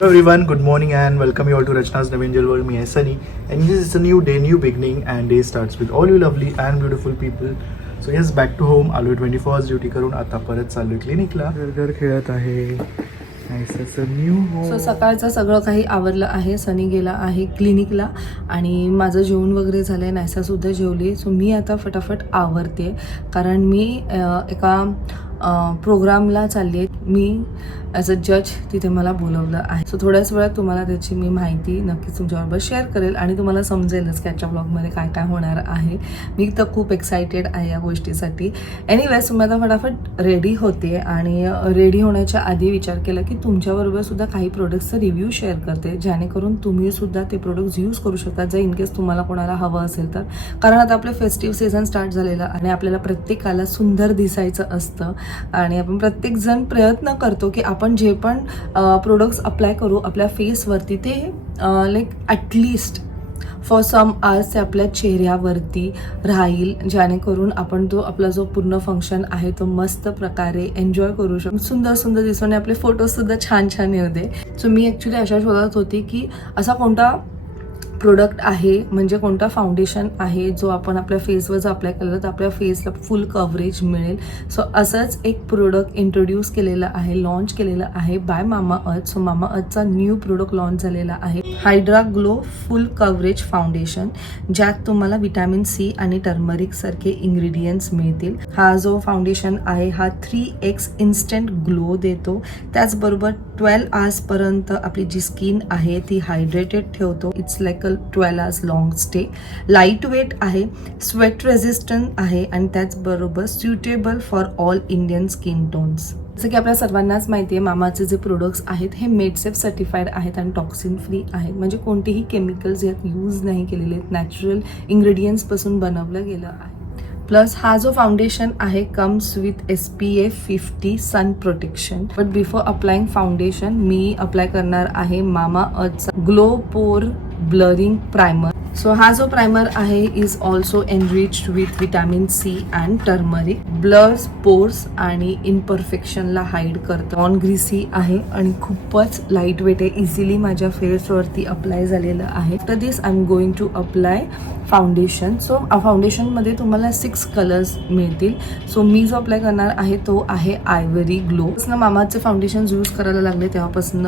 Hello everyone, good morning and welcome you all to Rachna's Navangel World. Me is Sunny and this is a new day, new beginning and day starts with all you lovely and beautiful people. So yes, back to home. आलो 21st duty करून आता परत चाललोय क्लिनिकला. घर खेळत आहे. New home. So सकाळचं सगळं काही आवरलं आहे. सनी गेला आहे क्लिनिकला आणि माझं जेवण वगैरे झालं आहे. नायसासुद्धा जेवली. सो मी आता फटाफट आवरते कारण मी एका प्रोग्रामला चालली आहे. मी ॲज अ जज तिथे मला बोलवलं आहे. सो थोड्याच वेळात तुम्हाला त्याची मी माहिती नक्कीच तुमच्याबरोबर शेअर करेल आणि तुम्हाला समजेलच की आजच्या ब्लॉगमध्ये काय काय होणार आहे. मी तर खूप एक्सायटेड आहे या गोष्टीसाठी. एनिवेज मी आता फटाफट रेडी होते आणि रेडी होण्याच्या आधी विचार केला की तुमच्याबरोबर सुद्धा काही प्रोडक्ट्सचा रिव्ह्यू शेअर करते जेणेकरून तुम्ही सुद्धा ते प्रोडक्ट्स यूज करू शकता जर इनकेस तुम्हाला कोणाला हवं असेल तर. कारण आता आपलं फेस्टिव्ह सीझन स्टार्ट झालेलं आणि आपल्याला प्रत्येकाला सुंदर दिसायचं असतं आणि आपण प्रत्येकजण प्रयत्न करतो की आपण जे पण प्रोडक्ट्स अप्लाय करू आपल्या फेसवरती ते like at least for some hours ते आपल्या चेहऱ्यावरती राहील जेणेकरून आपण तो आपला जो पूर्ण फंक्शन आहे तो मस्त प्रकारे एन्जॉय करू शकतो. सुंदर सुंदर दिसून आपले फोटोजसुद्धा छान छान येऊ दे. सो मी ॲक्च्युली अशा शोधत होती की असा कोणता प्रोडक्ट आहे म्हणजे कोणता फाउंडेशन आहे जो आपण आपल्या फेसवर जर अप्लाय केलं तर आपल्या फेसला फुल कव्हरेज मिळेल. सो असंच एक प्रोडक्ट इंट्रोड्यूस केलेलं आहे, लॉन्च केलेलं आहे बाय मामाअर्थ. सो मामाअर्थचा न्यू प्रोडक्ट लॉन्च झालेला आहे Hydra Glow full coverage foundation ज्यात तुम्हाला विटॅमिन सी आणि टर्मरिक सारखे इंग्रेडियंट्स मिळतील. हा जो फाउंडेशन आहे हा 3x इन्स्टंट ग्लो देतो. त्याचबरोबर 12 आवर्सपर्यंत आपली जी स्किन आहे ती हायड्रेटेड ठेवतो. It's like 12 hours long stay. Light weight आहे, स्वेट रेझिस्टंट आहे आणि त्याचबरोबर suitable for all Indian skin tones. जसं की आपल्या सर्वांनाच माहिती आहे मामाचे जे प्रोडक्ट्स आहेत हे मेडसेफ सर्टिफाईड आहेत आणि टॉक्सिन फ्री आहेत म्हणजे कोणतेही केमिकल्स यात यूज नाही केलेले आहेत. नॅचरल इंग्रेडियंट्सपासून बनवलं गेलं आहे. प्लस हा जो फाउंडेशन आहे comes with SPF 50 sun protection. But before applying foundation मी अप्लाय करणार आहे मामाअर्थचा glow pore blurring primer. So हा जो प्रायमर आहे is also enriched with vitamin C and turmeric. Blurs pores आणि इम्परफेक्शनला हाईड करतं. नॉन ग्रीसी आहे आणि खूपच लाईट वेट आहे. इझिली माझ्या फेसवरती अप्लाय झालेलं आहे. After this I am going to apply foundation. So फाउंडेशनमध्ये तुम्हाला 6 कलर्स मिळतील. सो मी जो अप्लाय करणार आहे तो आहे आयव्हरी ग्लो. मामाचे फाउंडेशन यूज करायला लागले तेव्हापासून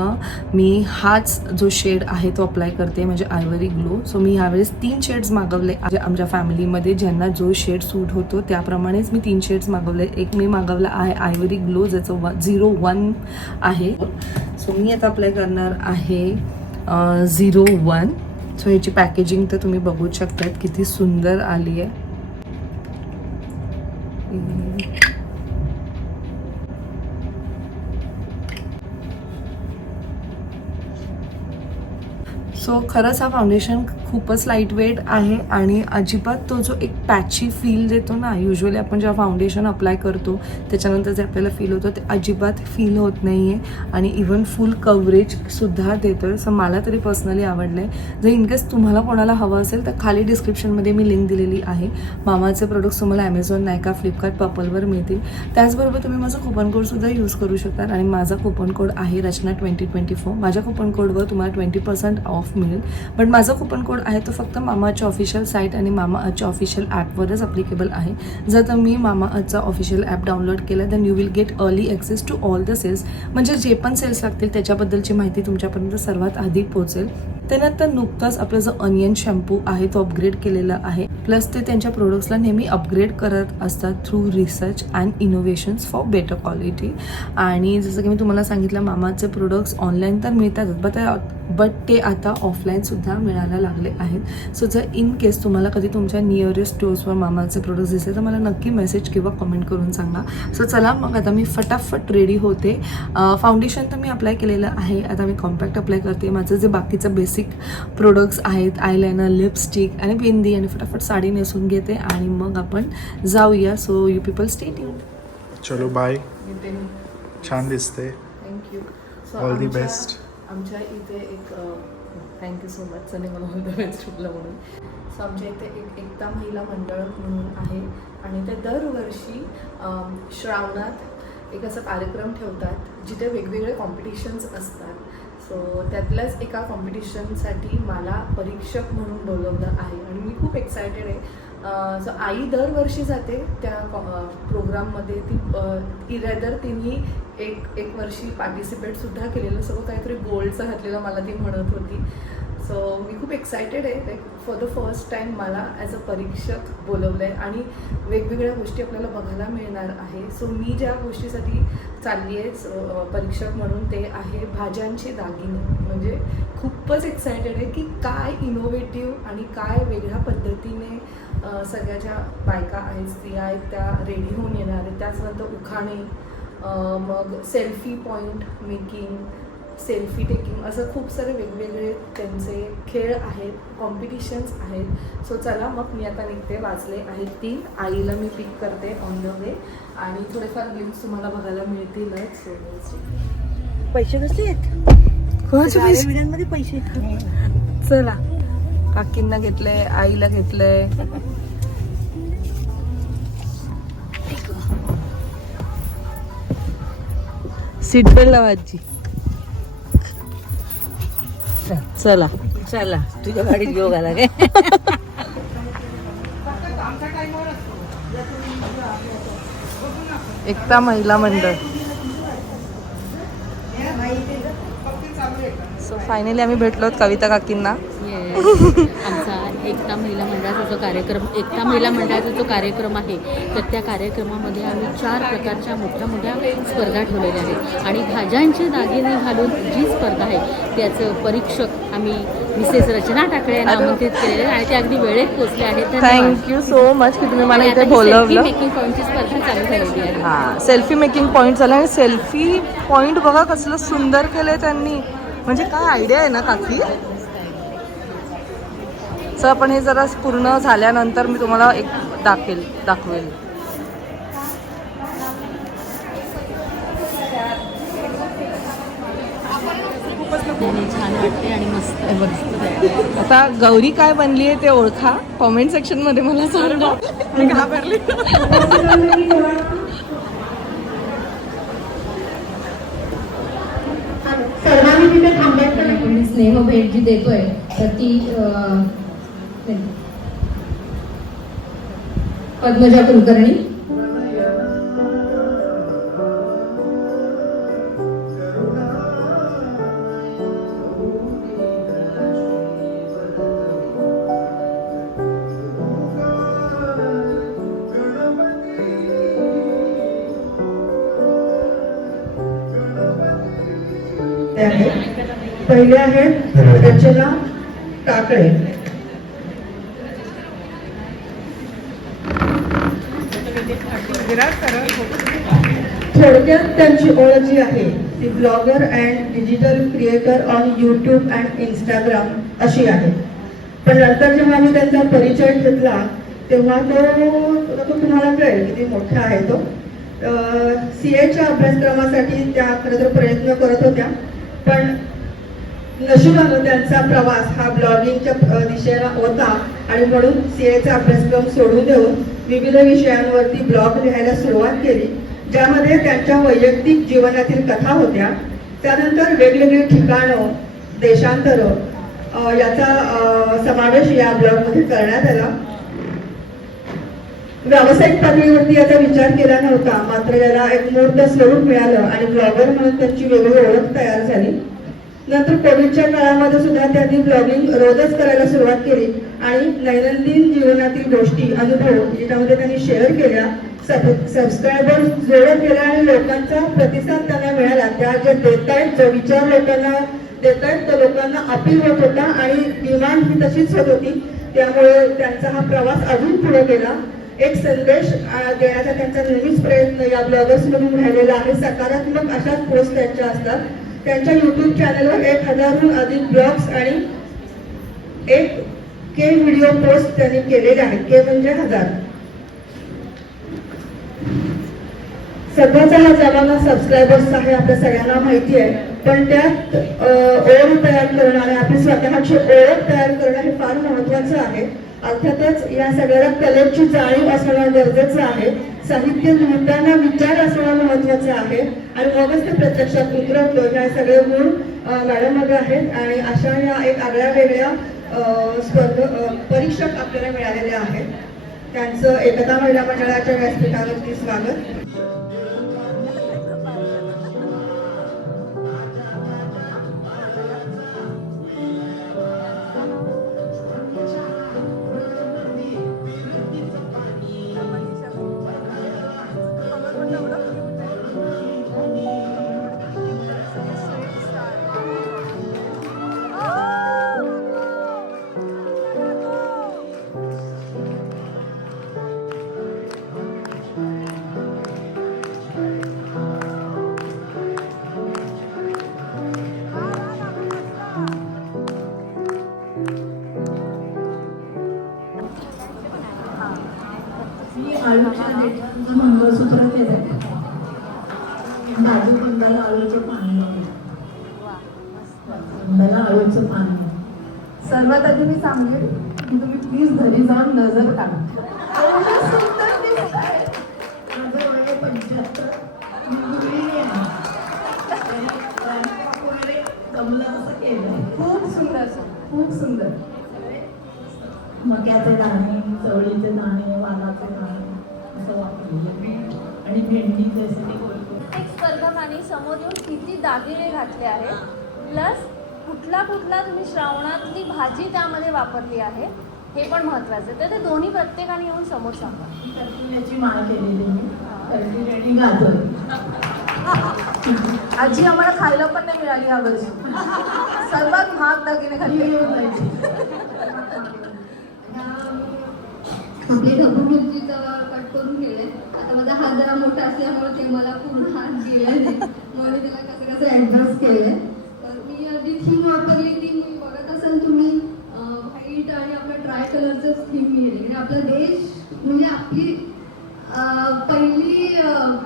मी हाच जो शेड आहे तो अप्लाय करते म्हणजे आयव्हरी ग्लो. सो मी ह्यावेळेस 3 शेड्स मागवले आमच्या फॅमिलीमध्ये ज्यांना जो शेड सूट होतो त्याप्रमाणेच मी 3 शेड्स मागवले. एक मी मागवला आहे आयव्हरी ग्लो ज्याचं 01 आहे. सो मी आता अप्लाय करणार आहे 01. सो ह्याची पॅकेजिंग तर तुम्ही बघू शकतात किती सुंदर आली आहे. सो खरंच हा फाउंडेशन खूपच लाईट वेट आहे आणि अजिबात तो जो एक पॅची फील देतो ना युजली आपण जेव्हा फाउंडेशन अप्लाय करतो त्याच्यानंतर जे आपल्याला फील होतं ते अजिबात फील होत नाही आहे आणि इवन फुल कव्हरेजसुद्धा देतं. सो मला तरी पर्सनली आवडलं आहे. जर इनकेस तुम्हाला कोणाला हवं असेल तर खाली डिस्क्रिप्शनमध्ये मी लिंक दिलेली आहे. मामाचे प्रोडक्ट्स तुम्हाला ॲमेझॉन, नायका, फ्लिपकार्ट, पर्पलवर मिळतील. त्याचबरोबर तुम्ही माझं कुपन कोडसुद्धा यूज करू शकता आणि माझा कुपन कोड आहे रचना 2024. माझ्या कुपन कोडवर तुम्हाला 20% ऑफ मिळेल. बट माझा कुपन कोड आहे तो फक्त मामाअर्थच्या ऑफिशियल साईट आणि मामाअर्थच्या ऑफिशियल ॲपवरच अप्लिकेबल आहे. जर तुम्ही मामाअर्थचा ऑफिशियल ॲप डाउनलोड केला then you will get early access to all the sales. म्हणजे जे पण सेल्स लागतील त्याच्याबद्दलची माहिती तुमच्यापर्यंत सर्वात आधी पोहोचेल. त्यानंतर नुकताच आपला जो अनियन शॅम्पू आहे तो अपग्रेड केलेला आहे. प्लस ते त्यांच्या प्रोडक्ट्सला नेहमी अपग्रेड करत असतात through research and innovations for better quality. आणि जसं की मी तुम्हाला सांगितलं मामाचे प्रोडक्ट्स ऑनलाईन तर मिळतातच बट ते आता ऑफलाईनसुद्धा मिळायला लागले आहेत. सो जर इन केस तुम्हाला कधी तुमच्या नियरेस्ट स्टोर्सवर मामाचे प्रोडक्ट्स दिसले तर मला नक्की मेसेज किंवा कमेंट करून सांगा. सो चला मग आता मी फटाफट रेडी होते. फाउंडेशन तर मी अप्लाय केलेलं आहे. आता मी कॉम्पॅक्ट अप्लाय करते. माझं जे बाकीचं बेसिक प्रोडक्ट्स आहेत आयलायनर, लिपस्टिक आणि बिंदी आणि फटाफट साडी नेसून घेते आणि मग आपण जाऊया. So you people stay tuned. चलो बाय. छान दिसते. थँक्यू. All the best. आमच्या इथे एक थँक्यू सो मच सनी मला ऑल द बेस्ट म्हटलं म्हणून. सो आमच्या इथे एक एकता महिला मंडळ म्हणून आहे आणि ते दरवर्षी श्रावणात एक असा कार्यक्रम ठेवतात जिथे वेगवेगळे कॉम्पिटिशन्स असतात. सो त्यातल्याच एका कॉम्पिटिशनसाठी मला परीक्षक म्हणून बोलवलं आहे आणि मी खूप एक्सायटेड आहे. सो आई दरवर्षी जाते त्या प्रोग्राममध्ये. ती इरेदर तिने एक वर्षी पार्टिसिपेटसुद्धा केलेलं, सगळं काहीतरी गोल्डचं घातलेलं मला ती म्हणत होती. सो मी खूप एक्सायटेड आहे. Like for the first time मला ॲज अ परीक्षक बोलवलं आहे आणि वेगवेगळ्या गोष्टी आपल्याला बघायला मिळणार आहे. सो मी ज्या गोष्टीसाठी चालली आहे परीक्षक म्हणून ते आहे भाज्यांचे दागिने. म्हणजे खूपच एक्सायटेड आहे की काय इनोव्हेटिव्ह आणि काय वेगळ्या पद्धतीने सगळ्या ज्या बायका आहेत, स्त्रिया आहेत, त्या रेडी होऊन येणार आहेत. त्याचनंतर उखाणे, मग selfie point making, selfie taking, असं खूप सारे वेगवेगळे त्यांचे खेळ आहेत, कॉम्पिटिशन्स आहेत. सो चला मग मी आता निघते. वाजले आहेत 3. आईला मी पिक करते ऑन द वे आणि थोडेफार गेम्स तुम्हाला बघायला मिळतीलच. पैसे कसे आहेत? कोणाचे पैसे? मध्ये पैसे आहेत. चला, काकींना घेतलंय, आईला घेतलंय. सीट बेल्ट लावायची. चला चला तुझ्या गाडीत घेऊ घाला काय. एकता महिला मंडळ. सो फायनली आम्ही भेटलो कविता काकींना. आमचा एकता महिला मंडळाचा जो कार्यक्रम आहे तर त्या कार्यक्रमामध्ये आम्ही 4 प्रकारच्या मोठ्या मोठ्या स्पर्धा ठेवलेल्या आहेत आणि भाज्यांचे दागिने घालून जी स्पर्धा आहे त्याचं परीक्षक आम्ही मिसेस रचना टाकळे यांना आमंत्रित केलेले आहे आणि ते अगदी वेळेत पोहोचले आहेत. थँक्यू सो मच की तुम्ही मला इथे बोलवलं. मेकिंग पॉईंटची स्पर्धा चालू झालेली आहे. हां, सेल्फी मेकिंग पॉईंट झाला आणि सेल्फी पॉईंट बघा कसलं सुंदर केलंय त्यांनी. म्हणजे काय आयडिया आहे ना काकी. सर आपण हे जरा पूर्ण झाल्यानंतर मी तुम्हाला एक दाखवेल. छान वाटते आणि मस्त. आता गौरी काय बनली आहे ते ओळखा. कॉमेंट सेक्शन मध्ये मला सांगा. मी घाबरली. आपण स्नेह भेट जी देतोय तर ती पद्मजा कुलकर्णी. पहिले आहेत रचना टाकळे. थोडक्यात त्यांची ओळख जी आहे ती blogger and digital creator on YouTube and Instagram अशी आहे. पण नंतर जेव्हा मी त्यांचा परिचय घेतला तेव्हा तो तुम्हाला कळेल किती मोठा आहे तो. CAच्या अभ्यासक्रमासाठी त्या खरं तर प्रयत्न करत होत्या, पण नशिबानं त्यांचा प्रवास हा ब्लॉगिंगच्या दिशेला होता आणि म्हणून CAचा अभ्यासक्रम सोडून देऊन विविध विषयांवरती ब्लॉग लिहायला सुरुवात केली, ज्यामध्ये त्यांच्या वैयक्तिक जीवनातील कथा होत्या. त्यानंतर वेगवेगळी ठिकाणं, देशांतरं याचा समावेश या ब्लॉगमध्ये करण्यात आला. व्यावसायिक पातळीवरती याचा विचार केला नव्हता, मात्र याला एक मूर्त स्वरूप मिळालं आणि ब्लॉगर म्हणून त्यांची वेगळी ओळख तयार झाली. नंतर कोविडच्या काळामध्ये सुद्धा त्यांनी ब्लॉगिंग रोजच करायला सुरुवात केली आणि दैनंदिन जीवनातील गोष्टी, अनुभव याच्यामध्ये त्यांनी शेअर केल्या. सबस्क्रायबर जोडत गेला आणि लोकांचा प्रतिसाद त्यांना मिळाला. त्या जे देत आहेत, जो विचार लोकांना देत आहेत तो लोकांना अपील होत होता आणि डिमांड ही तशीच होत होती. त्यामुळे त्यांचा हा प्रवास अजून पुढे गेला. एक संदेश देण्याचा त्यांचा नेहमीच प्रयत्न या ब्लॉगर्स मधून राहिलेला आहे. सकारात्मक अशाच पोस्ट त्यांच्या असतात. त्यांच्या युट्यूब चॅनलवर 1000हून अधिक ब्लॉग्स आणि 1K व्हिडिओ पोस्ट त्यांनी केलेले आहेत. K म्हणजे 1000. सध्याचा हा जमाना सबस्क्रायबर्सचा आहे आपल्या सगळ्यांना माहिती आहे, पण त्यात ओळख तयार करणं आणि आपली स्वतःची ओळख तयार करणं हे फार महत्वाचं आहे. अर्थातच या सगळ्याला कलेची जाणीव असणं गरजेचं आहे. साहित्य लिहिताना विचार असणं महत्वाचं आहे आणि मगच ते प्रत्यक्षात उतरवतो. ह्या सगळे गुण मॅडम मध्ये आहेत आणि अशा या एक आगळ्या वेगळ्या परीक्षक आपल्याला मिळालेले आहेत. त्यांचं एकता महिला मंडळाच्या व्यासपीठावरती स्वागत. मी आळूच्या देठाचं मंगळसूत्र केलं, बाजू बंदाला आळूचं पाणी, बंदाला आळूचं पाणी. सर्वात आधी मी सांगेन की तुम्ही प्लीज घरी जाऊन नजर काढा. माझं वय 75, मी मुलगी आहे. जमलं असं केलं. खूप सुंदर, खूप सुंदर. मक्याचे दाणे, चवळीचे दाणे, वालाचे दाणे असं वापरलं आणि भेंडीचे असे प्रत्येक स्पर्धकांनी समोर येऊन किती दागिने घातले आहेत, प्लस कुठला कुठला तुम्ही श्रावणातली भाजी त्यामध्ये वापरली आहे हे पण महत्त्वाचं आहे. तर ते दोन्ही प्रत्येकाने येऊन समोर सांगा. कर्टिल्याची माळ केलेली मी, कर्टिल आणि गाजर. आजी आम्हाला खायला पण नाही मिळाली या वर्षी. सर्वात महाग दागिने खाल्ले. आपले ढबू मिरचीचं कट करून गेले. आता माझा हात जरा मोठा असल्यामुळे ते मला पूर्ण हात गेले नाही, म्हणून मी त्याला कसं कसं ॲडजस्ट केले. तर मी जी थीम वापरली ती मी बघत असाल तुम्ही, व्हाईट आणि आपल्या ट्राय कलरचंच थीम मी घेतली. कारण आपला देश म्हणजे आपली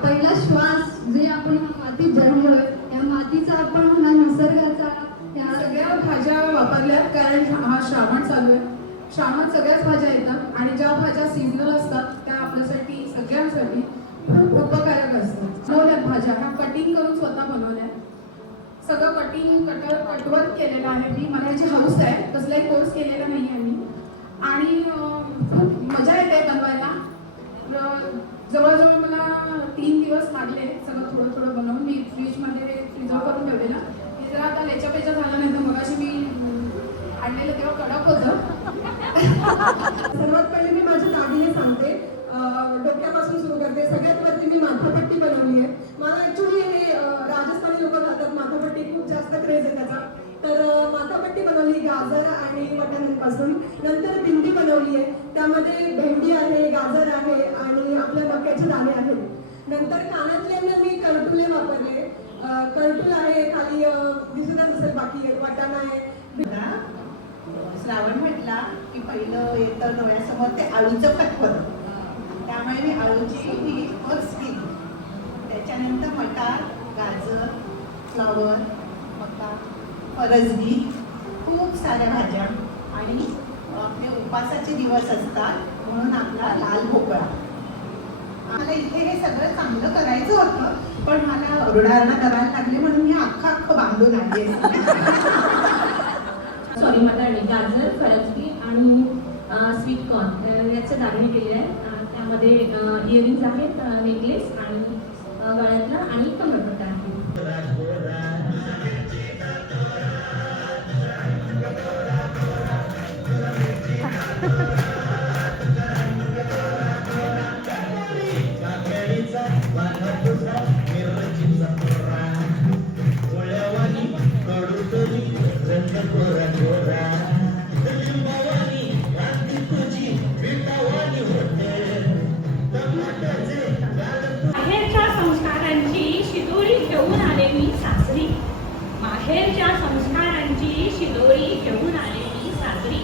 पहिला श्वास जे आपण मातीत जन्मलोय, त्या मातीचा आपण हा निसर्गाचा त्या सगळ्या भाज्या वापरल्या. कारण हा श्रावण चालू आहे. श्रावणात सगळ्याच भाज्या येतात आणि ज्या भाज्या सीझनल असतात त्या आपल्यासाठी सगळ्यांसाठी खूप उपकारक असतात. बनवल्यात भाज्या ह्या कटिंग करून स्वतः बनवल्या. सगळं कटवत केलेलं आहे मी. मला याची हौस आहे, कसलाही कोर्स केलेला नाही आहे मी आणि खूप मजा येते बनवायला. जवळजवळ मला 3 दिवस लागले सगळं थोडं थोडं बनवून. मी फ्रीजमध्ये फ्रीजर करून ठेवलेला. हे जरा आता लेच्यापेच्या झालं नाही तर मगाशी मी आणलेलं तेव्हा कडक होतं. सर्वात पहिले मी माझ्या दागिने सांगते. डोक्यापासून सुरू करते. सगळ्यात वरती मी माथापट्टी बनवली आहे. मला ऍक्च्युली हे राजस्थानी लोक घालतात माथापट्टी, खूप जास्त क्रेज आहे त्याचा. तर माथापट्टी बनवली गाजर आणि वाटाण्यांपासून. नंतर बिंदी बनवली आहे, त्यामध्ये भेंडी आहे, गाजर आहे आणि आपल्या मक्याचे दाणे आहेत. नंतर कानातल्यांना मी करटुले वापरले. करटूल आहे, खाली दिसूनच असेल बाकी वाटाणा आहे. श्रावण म्हटला की पहिलं येतं डोळ्यासमोर ते आळूचं फतफद. त्यामुळे मी आळूची ही फर्स्ट केली. त्याच्यानंतर मटार, गाजर, फ्लावर, मका, फरसबी, खूप साऱ्या भाज्या आणि आपले उपासाचे दिवस असतात म्हणून आपला लाल भोपळा. मला इथे हे सगळं चांगलं करायचं होतं, पण मला रुडारणा करायला लागले म्हणून मी अख्खं बांधून आणले. सॉरी मटारणी, गाजर, फरसबी आणि स्वीट कॉर्न याचे दागिने केले आहेत. त्यामध्ये इयरिंग्स आहेत, नेकलेस आणि गळ्यातला आणि कमरपट्टा आहे. माहेरच्या संस्कारांची शिदोरी घेऊन आले मी सासरी. माहेरच्या संस्कारांची शिदोरी घेऊन आले मी सासरी.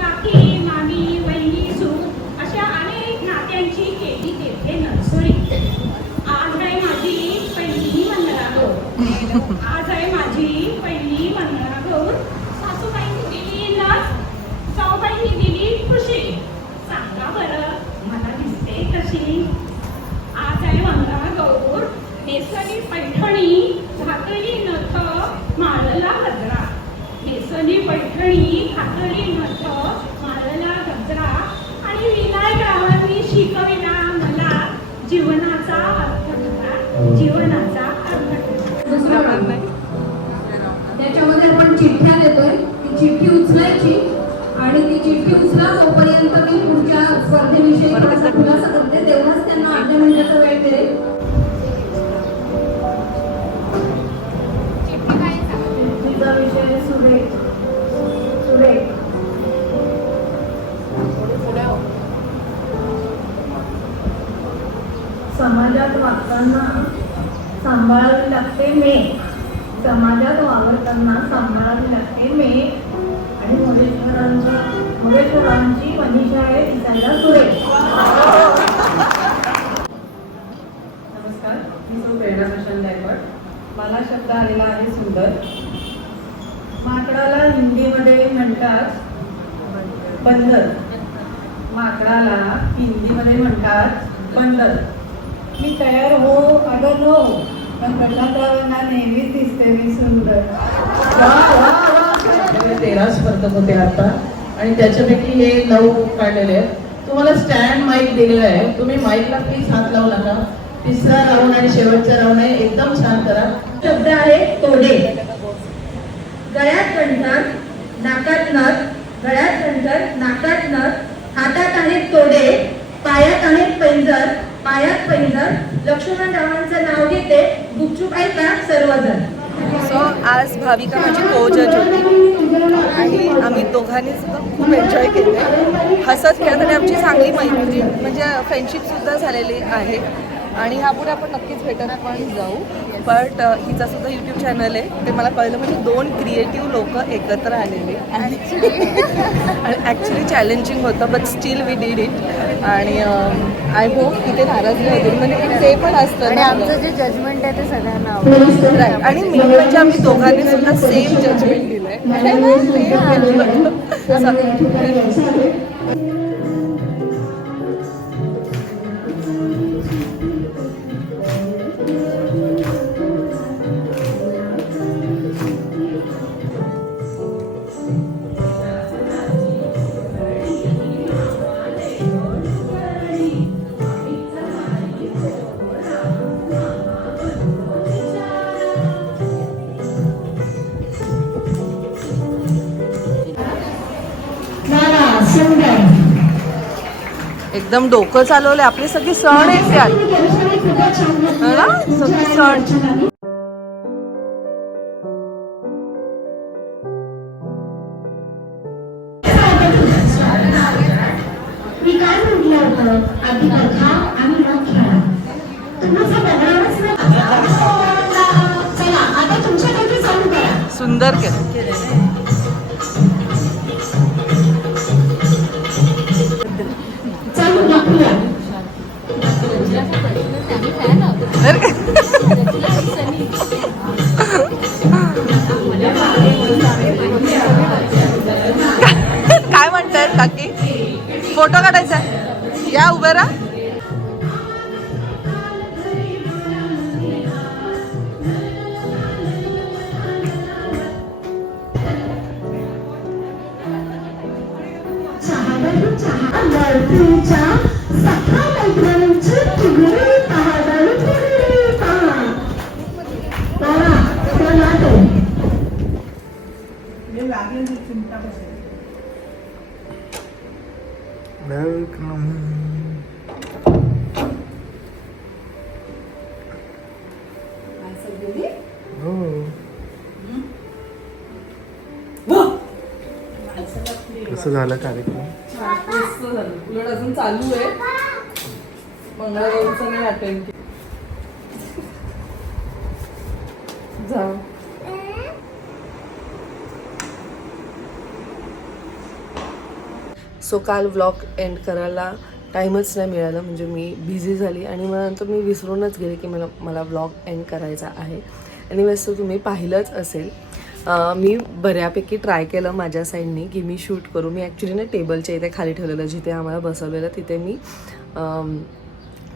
काकी, मामी, वहिनी, सून अशा अनेक नात्यांची केली तेथे नरसोरी. आज आहे माझी पहिली मंगळागौर. आज आहे माझी पहिली मंगळागौर. सासूबाईंनी दिली लस, जाऊबाईंनी दिली खुशी. सांगा बरं मला दिसते कशी. नेसली पैठणी घातली नथ माळला गजरा, नेसली पैठणी घातली नथ माळला गजरा, आणि विनायकरावांनी शिकविला मला जीवनाचा अर्थ घडा, जीवनाचा अर्थ घडा. त्याच्यामध्ये आपण चिठ्ठ्या देतोय, ती चिठ्ठी उचलायची आणि ती चिठ्ठी उचला तोपर्यंत मी पुढच्या स्पर्धेविषयी थोडासा खुलासा करते, तेवढाच त्यांना अर्ध्या मिनिटाचा वेळ देईल. चिठ्ठीचा विषय सुरेख सुरेख. समाजात वागताना सांभाळावी लागते मेघ, समाजात वावरताना सांभाळावी लागते मेघ, आणि मुरेश्वरांची मनीषा आहे दिसायला सुरेख. नमस्कार, मी सौ प्रेरणा प्रशांत गायकवाड. मला शब्द आलेला आहे सुंदर. माकडाला हिंदीमध्ये म्हणतात बंदर, माकडाला हिंदीमध्ये म्हणतात बंदर. मी तयार हो अगं नो, पण प्रशांतरावांना नेहमीच दिसते मी सुंदर. 13 स्पर्धक होते आता आणि त्याच्यापैकी हे 9 काढलेले आहेत. तुम्हाला स्टँड माईक दिलेला आहे, तुम्ही माईकला प्लीज हात लावू नका. तिसरा राऊंड आणि शेवटचा राऊंड आहे, एकदम छान करा. शब्द आहे तोडे. गळ्यात कंठर, नाकात नथ, गळ्यात कंठर, नाकात नथ, हातात आहेत तोडे, पायात आहेत पैंजर, पायात पैंजर. लक्ष्मणरावांचं नाव घेते, गुपचूप ऐका सर्वजण. सो आज भाविका माझी को जज होती आणि आम्ही दोघांनी सुद्धा खूप एन्जॉय केलं. हसत खेळत आणि आमची चांगली मैत्री म्हणजे फ्रेंडशिपसुद्धा झालेली आहे आणि ह्यापुढे आपण नक्कीच भेटायला पण जाऊ. बट हिचा सुद्धा यूट्यूब चॅनल आहे, ते मला कळलं म्हणजे 2 क्रिएटिव्ह लोक एकत्र आलेले आणि ॲक्च्युली चॅलेंजिंग होतं, but still we did it. आणि आय होप इथे नाराज नाही होतील, म्हणजे ते पण असतं आणि आमचं जे जजमेंट आहे ते सगळ्यांना आवडतं. राईट, आणि मेन म्हणजे आम्ही दोघांनी सुद्धा सेम जजमेंट दिलं आहे. एकदम डोकं चालवलंय. आपले सगळे सण आहेत यात ना, सगळे सण. मी काय म्हटलं होतं, आधी बघा आणि मग खेळा. तुम्हाला बघावंच नाही. चला आता तुमच्याकडे चालू करा. सुंदर केलं. चालू दाखवूया. काय म्हणतायत काकी, फोटो काढायचा आहे? या उभे राहा. कसं झालं कार्यक्रम? उलट अजून चालू आहे. मंगळवारचं नाही अटेंड केलं. जाऊ. सो काल व्लॉग एंड करायला टाईमच नाही मिळाला, म्हणजे मी बिझी झाली आणि मग नंतर मी विसरूनच गेले की मला व्लॉग एंड करायचा आहे. आणि वैसे तुम्ही पाहिलंच असेल, मी बऱ्यापैकी ट्राय केलं माझ्या साईडनी की मी शूट करू. मी ॲक्च्युली ना टेबलच्या इथे खाली ठेवलेलं, जिथे आम्हाला बसवलेलं तिथे मी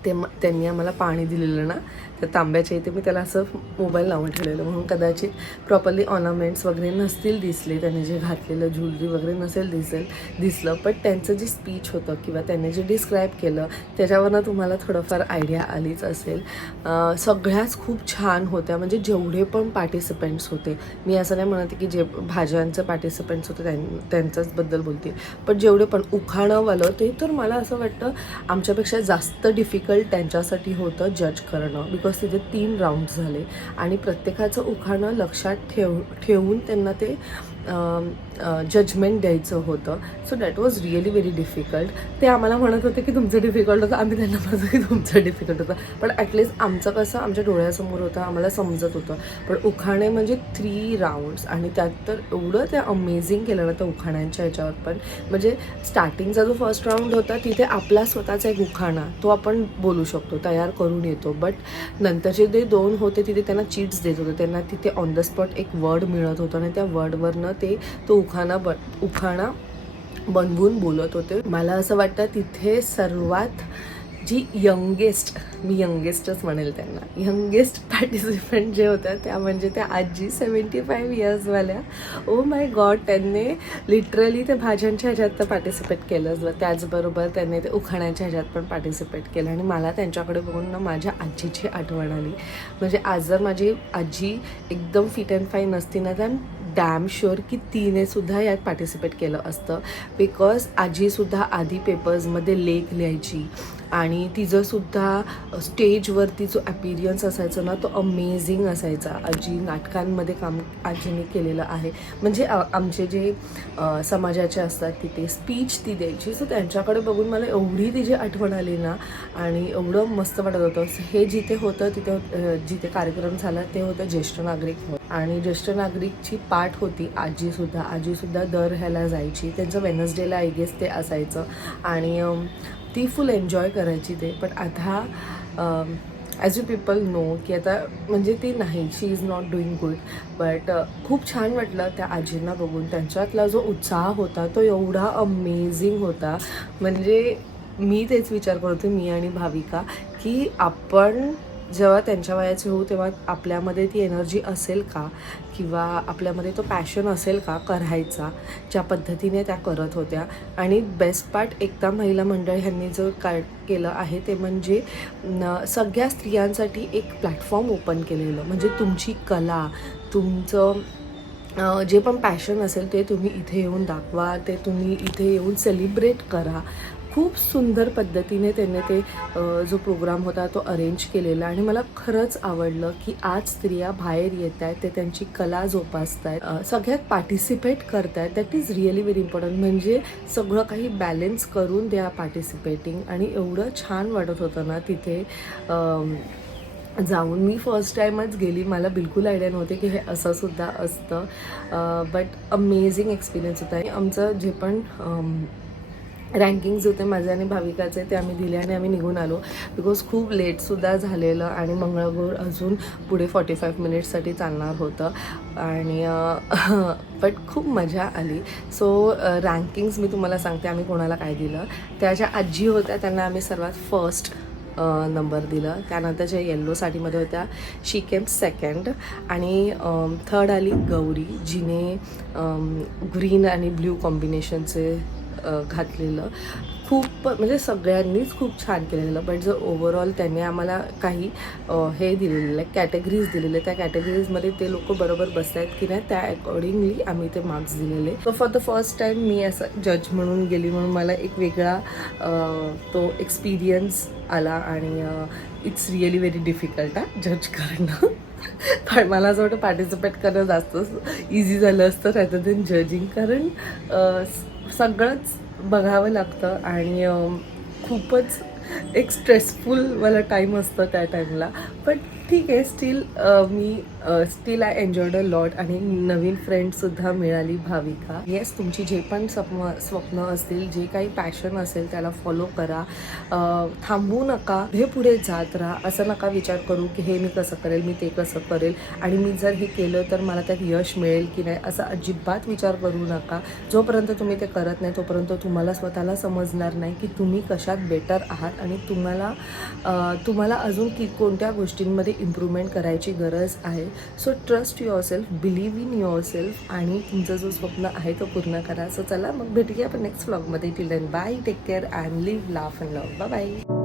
त्यांनी आम्हाला पाणी दिलेलं ना, त्या तांब्याच्या इथे मी त्याला असं मोबाईल लावून ठेवलेलं, म्हणून कदाचित प्रॉपरली ऑर्नामेंट्स वगैरे नसतील दिसले, त्याने जे घातलेलं ज्वेलरी वगैरे नसेल दिसलं. पण त्यांचं जे स्पीच होतं किंवा त्याने जे डिस्क्राईब केलं त्याच्यावरनं तुम्हाला थोडंफार आयडिया आलीच असेल. सगळ्याच खूप छान होत्या, म्हणजे जेवढे पण पार्टिसिपंट्स होते, मी असं नाही म्हणते की जे भाज्यांचे पार्टिसिपंट्स होते त्यांच्याच बद्दल बोलते, पण जेवढे पण उखाणंवालं ते तर मला असं वाटतं आमच्यापेक्षा जास्त डिफिकल्ट त्यांच्यासाठी होतं जज करणं, बिकॉज तिथे 3 राऊंड्स झाले आणि प्रत्येकाचं उखाणं लक्षात ठेवून त्यांना ते जजमेंट द्यायचं होतं. So that was really very difficult. ते आम्हाला म्हणत होते की तुमचं डिफिकल्ट होतं, आम्ही त्यांना म्हणतो की तुमचं डिफिकल्ट होतं, पण ॲटलिस्ट आमचं कसं आमच्या डोळ्यासमोर होतं, आम्हाला समजत होतं. पण उखाणे म्हणजे 3 राऊंड्स आणि त्यात तर एवढं ते अमेझिंग केलं ना त्या उखाण्यांच्या ह्याच्यावर पण. म्हणजे स्टार्टिंगचा जो फर्स्ट राऊंड होता तिथे आपला स्वतःचा एक उखाणा तो आपण बोलू शकतो, तयार करून येतो, बट नंतरचे जे 2 होते तिथे त्यांना चीट्स देत होते, त्यांना तिथे ऑन द स्पॉट एक वर्ड मिळत होतं आणि त्या वर्डवरनं ते तो उखाणा बनवून बोलत होते. मला असं वाटतं तिथे सर्वात जी यंगेस्ट, मी यंगेस्टच म्हणेल त्यांना, यंगेस्ट पार्टिसिपंट जे होत्या त्या म्हणजे त्या आजी 75 इयर्सवाल्या. ओ माय गॉड, त्यांनी लिटरली ते भाज्यांच्या ह्याच्यात तर पार्टिसिपेट केलं, त्याचबरोबर त्यांनी ते उखाण्याच्या ह्याच्यात पण पार्टिसिपेट केलं आणि मला त्यांच्याकडे बघून ना माझ्या आजीची आठवण आली. म्हणजे आज जर माझी आजी एकदम फिट अँड फाईन नसती ना तर डॅम शुअर की तिने सुद्धा यात पार्टिसिपेट केलं असतं, बिकॉज आजीसुद्धा आधी पेपर्समध्ये लेख लिहायची आणि तिचंसुद्धा स्टेजवरती जो ॲपिरियन्स असायचा ना तो अमेझिंग असायचा. आजी नाटकांमध्ये काम आजीने केलेलं आहे. म्हणजे आमचे जे समाजाचे असतात तिथे स्पीच ती द्यायची. सो त्यांच्याकडे बघून मला एवढी तिची आठवण आली ना आणि एवढं मस्त वाटत होतं. हे जिथे होतं तिथे जिथे कार्यक्रम झाला ते होतं ज्येष्ठ नागरिक आणि ज्येष्ठ नागरिकची पाठ होती आजीसुद्धा दर ह्याला जायची. त्यांचं वेनसडेला आय गेस ते असायचं आणि ती फुल एन्जॉय करायची ते. पण आता ॲज यू पीपल नो की आता म्हणजे ती नाही, she is not doing good, but खूप छान वाटलं त्या आजींना बघून. त्यांच्यातला जो उत्साह होता तो एवढा अमेझिंग होता. म्हणजे मी तेच विचार करते, मी आणि भाविका, की आपण जेव्हा त्यांच्या वयाचे होऊ तेव्हा आपल्यामध्ये ती एनर्जी असेल का किंवा आपल्यामध्ये तो पॅशन असेल का करायचा, ज्या पद्धतीने त्या करत होत्या. आणि बेस्ट पार्ट एकता महिला मंडळ ह्यांनी जो काय केलं आहे ते म्हणजे सगळ्या स्त्रियांसाठी एक प्लॅटफॉर्म ओपन केलेलं. म्हणजे तुमची कला, तुमचं जे पण पॅशन असेल ते तुम्ही इथे येऊन दाखवा, ते तुम्ही इथे येऊन सेलिब्रेट करा. खूप सुंदर पद्धतीने त्यांनी ते जो प्रोग्राम होता तो अरेंज केलेला आणि मला खरंच आवडलं की आज स्त्रिया बाहेर येत आहेत, ते त्यांची कला जोपासत आहेत, सगळ्यात पार्टिसिपेट करत आहेत. That is really very important. म्हणजे सगळं काही बॅलेन्स करून दे आर पार्टिसिपेटिंग आणि एवढं छान वाटत होतं ना तिथे जाऊन. मी फर्स्ट टाईमच गेली, मला बिलकुल आयडिया नव्हते की हे असंसुद्धा असतं, बट अमेझिंग एक्सपिरियन्स होता. आणि आमचं जे पण रँकिंग्स होते माझे आणि भाविकाचे ते आम्ही दिले आणि आम्ही निघून आलो, बिकॉज खूप लेटसुद्धा झालेलं आणि मंगळागौर अजून पुढे 45 मिनिट्ससाठी चालणार होतं आणि बट खूप मजा आली. सो रँकिंग्स मी तुम्हाला सांगते आम्ही कोणाला काय दिलं. त्या ज्या आजी होत्या त्यांना आम्ही सर्वात फर्स्ट नंबर दिलं. त्यानंतर ज्या येल्लो साडीमध्ये होत्या शी केम सेकंड आणि थर्ड आली गौरी, जिने ग्रीन आणि ब्ल्यू कॉम्बिनेशनचे घातलेलं. खूप म्हणजे सगळ्यांनीच खूप छान केलेलं. बट जर ओव्हरऑल त्यांनी आम्हाला काही हे दिलेलं आहे, कॅटेगरीज दिलेले, त्या कॅटेगरीजमध्ये ते लोक बरोबर बसत आहेत की नाही त्या अकॉर्डिंगली आम्ही ते मार्क्स दिलेले. So for the first time मी असं जज म्हणून गेली, म्हणून मला एक वेगळा तो एक्सपिरियन्स आला आणि इट्स रिअली व्हेरी डिफिकल्ट जज करणं. पण मला असं वाटतं पार्टिसिपेट करणं जास्त इझी झालं असतं रॅदर दॅन जजिंग, कारण सगळंच बघावं लागतं आणि खूपच एक स्ट्रेसफुल वाला टाईम असतं त्या टाईमला. पण ठीक आहे, steel me still I enjoyed a lot आणि नवीन फ्रेंडसुद्धा मिळाली भाविका. येस, तुमची जे पण स्वप्न असतील, जे काही पॅशन असेल त्याला फॉलो करा. थांबू नका, पुढे जात राहा. असं नका विचार करू की हे मी कसं करेल, मी ते कसं करेल आणि मी जर हे केलं तर मला त्यात यश मिळेल की नाही, असा अजिबात विचार करू नका. जोपर्यंत तुम्ही ते करत नाही तोपर्यंत तुम्हाला स्वतःला समजणार नाही की तुम्ही कशात बेटर आहात आणि तुम्हाला अजून कोणत्या गोष्टींमध्ये इम्प्रूव्हमेंट करायची गरज आहे. So trust your self, believe in your self आणि तुमचं जो स्वप्न आहे तो पूर्ण करा. सो चला मग भेटूया आपण नेक्स्ट व्लॉगमध्ये. Till then bye, take care and live, laugh and love. Bye bye.